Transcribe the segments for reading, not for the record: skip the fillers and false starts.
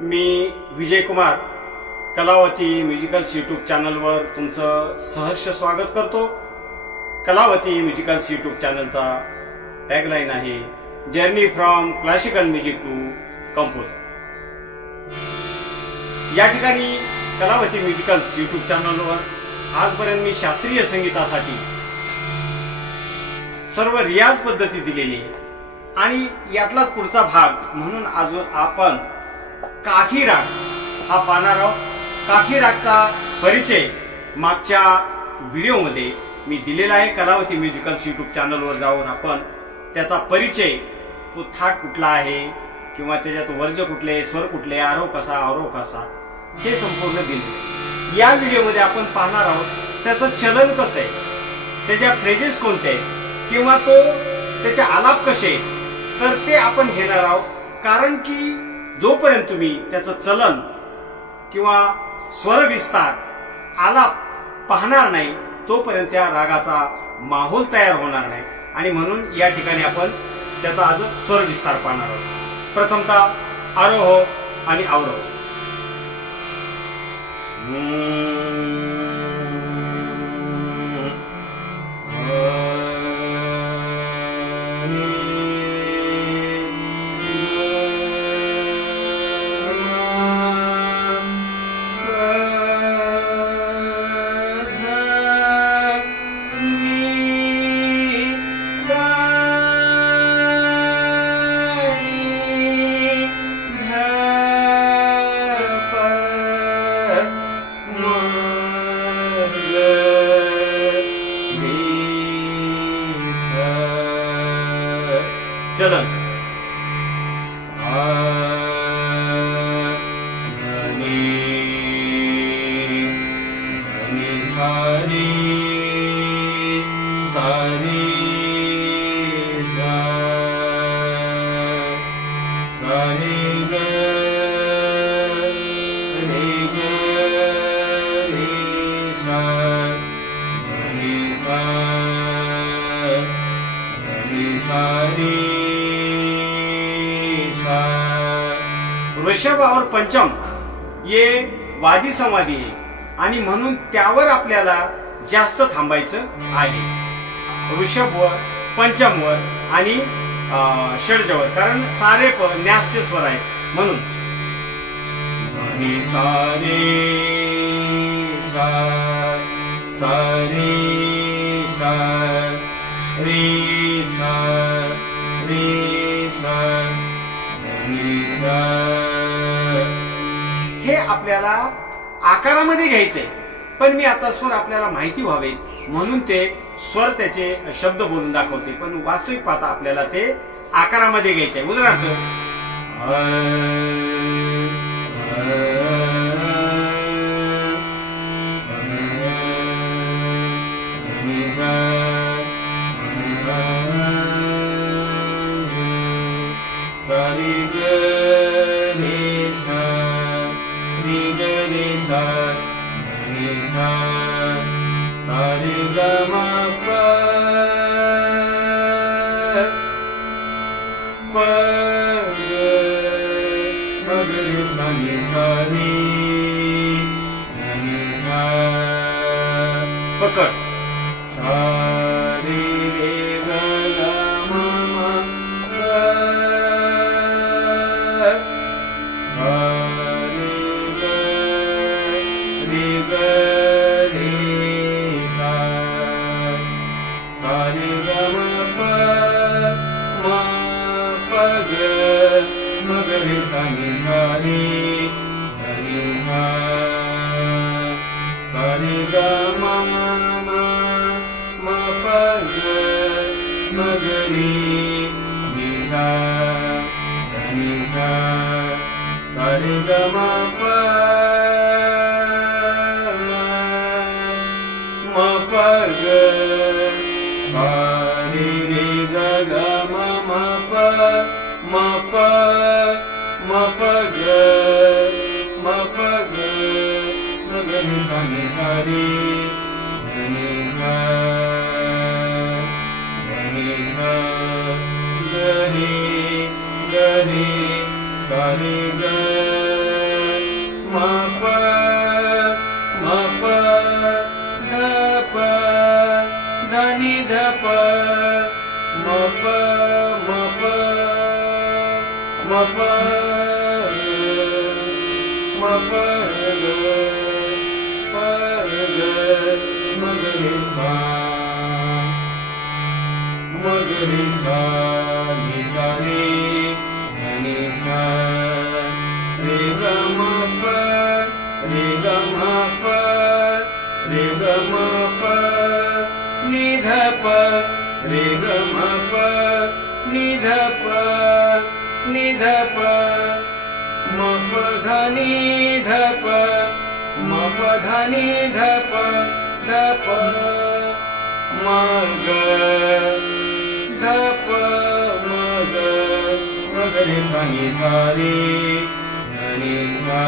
मी Vijay Kumar Kalavati musicals YouTube चॅनलवर तुमचं सहर्ष स्वागत करतो। कलावती म्युझिकल्स यूट्यूब चॅनलचा टॅगलाईन आहे journey from classical music to composer. या ठिकाणी कलावती म्युझिकल्स यूट्यूब चॅनलवर आजपर्यंत मी शास्त्रीय संगीतासाठी सर्व रियाज पद्धती दिलेली आहे आणि यातलाच पुढचा भाग म्हणून अजून आपण काफी राग हा पाहणार आहोत। काफी रागचा परिचय मागच्या व्हिडिओमध्ये मी दिलेला आहे। कलावती म्युझिकल्स यूट्यूब चॅनलवर जाऊन आपण त्याचा परिचय, तो थाट कुठला आहे किंवा त्याच्यात वर्ज कुठले, स्वर कुठले, आरोह कसा, अवरोह कसा, हे संपूर्ण दिले। या व्हिडिओमध्ये आपण पाहणार आहोत त्याचं चलन कसं आहे, त्याच्या फ्रेजेस कोणते आहेत किंवा त्याचे आलाप कसे, तर ते आपण घेणार आहोत। कारण की जोपर्यंत तुम्ही त्याचं चलन किंवा स्वर विस्तार, आलाप पाहणार नाही तोपर्यंत त्या रागाचा माहोल तयार होणार नाही आणि म्हणून या ठिकाणी आपण त्याचा आज स्वर विस्तार पाहणार आहोत। प्रथमतः आरोह आणि अवरोह। चलन ऋषभ और पंचम ये वादी संवादी आहे आणि म्हणून त्यावर आपल्याला जास्त थांबायचं आहे। ऋषभवर, पंचमवर आणि षडजवर, कारण सारे न्यासचे स्वर आहेत म्हणून सारे सा रे सा रे सा रे सा हे आपल्याला आकारामध्ये घ्यायचे, पण मी आता स्वर आपल्याला माहिती व्हावे म्हणून ते स्वर त्याचे शब्द बोलून दाखवते, पण वास्तविक पाहता आपल्याला ते आकारामध्ये घ्यायचे। उदाहरणार्थ पकड सारे रे ग म सारे ग रे सा सारे ग म प ग म ग रे सा नि सा रे सा सारे ग म मगरी निसा निसा सारे ग म प ग सारे रे ग ग म प ग मगरी सा नि सा रे गरी गरी सारे ग म प ध प ध नि ध प म प म प म प म प ग प ग म ग रे सा म ग रे सा नि सा रे नि सा रे ग म प रे ग म प रे ग म प नि ध प रे ग म प नि ध प नि ध प म प ध नि ध प म प ध नि ध प ध प म ग ध प म ग म ग रे सा नि सा रे नि सा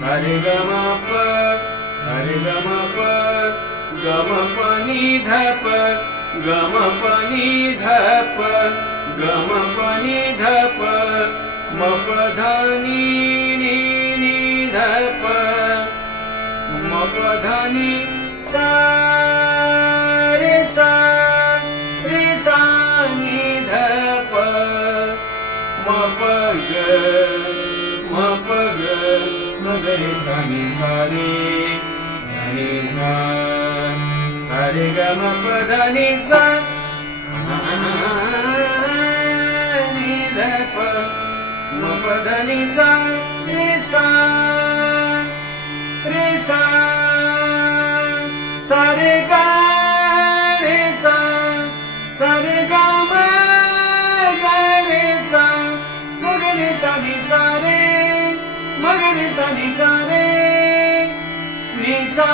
सा रे ग म प सा रे ग म प ग म प नि ध प ग म प नि ध प ग म प नि ध प म प ध नि ध प म प ध नि सा रे सा नि ध प म प ग म प ग म ग रे सा नि सा रे नि सा सा रे ग म प ध नि सा नि ध प म प ध नि सा रे सा सा रे ग रे सा सा रे ग म ग रे सा म ग रे सा नि सा रे म ग रे सा नि सा रे नि सा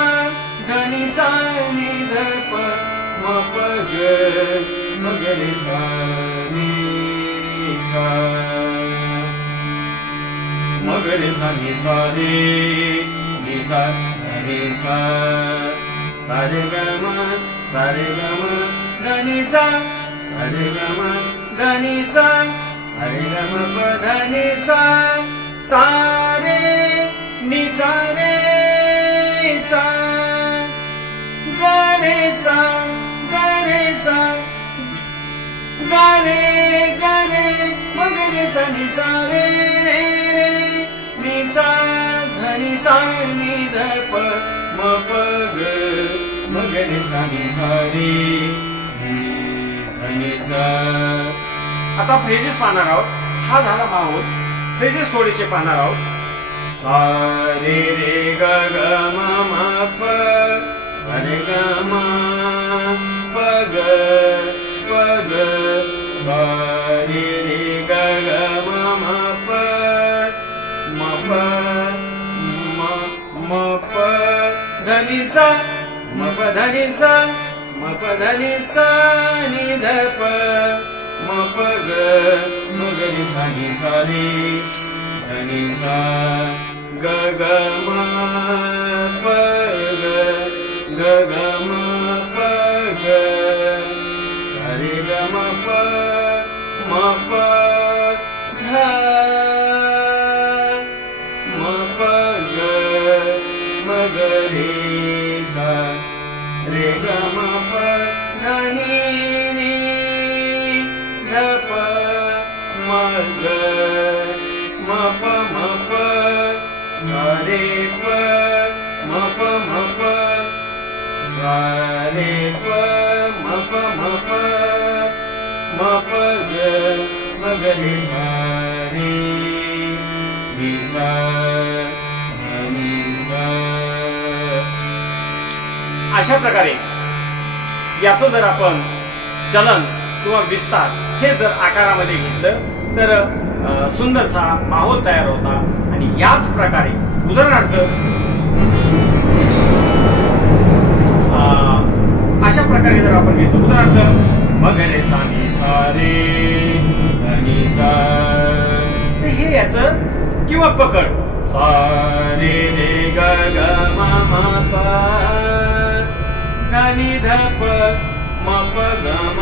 ध नि सा नि ध प म प ग म ग रे सा नि सा म ग रे सा नि सा रे नि सा ध नि सा सा रे ग म ध नि सा सा रे ग म ध नि सा सा रे ग म प ध नि सा सा रे नि सा रे सा ग रे सा ग रे सा ग रे म ग रे सा नि सा रे नि सा ध नि सा नि ध प म प ग म ग रे सा नि सा रे ध नि सा. आता फ्रेजेस पाहणार आहोत. हा झाला माहोल. फ्रेजेस थोडेसे पाहणार आहोत. सा रे रे ग ग म म प सा रे ग म प ग सा रे रे ग ग म म प म प म प ध नि सा म प ध नि सा म प ध नि सा नि ध प म प ग म ग रे सा नि सा रे ध नि सा ग ग म प ग ग ग म प ग सा रे ग म प म प ध म प ग म ग रे सा रे ग म प ध नि ध प म ग म प सा रे प म प सा रे प म प म प ग म ग रे सा रे नि सा नि सा. अशा प्रकारे याचं जर आपण चलन किंवा विस्तार हे जर आकारामध्ये घेतलं तर सुंदरसा माहोल तयार होता. आणि याच प्रकारे उदाहरणार्थ अशा प्रकारे जर आपण घेतलं उदाहरणार्थ म ग रे सा नि सा रे ध नि सा हे याचं किंवा पकड सा रे रे ग ग म म प ध नि ध प म प ग म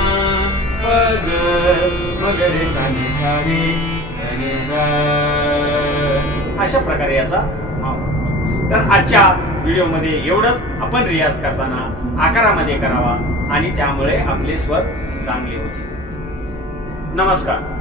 प ग म ग रे सा नि सा रे ध नि सा. अशा प्रकारे याचा माप होतो. तर आजच्या व्हिडिओमध्ये एवढंच. आपण रियाज करताना आकारामध्ये करावा आणि त्यामुळे आपले स्वर चांगले होतील. नमस्कार.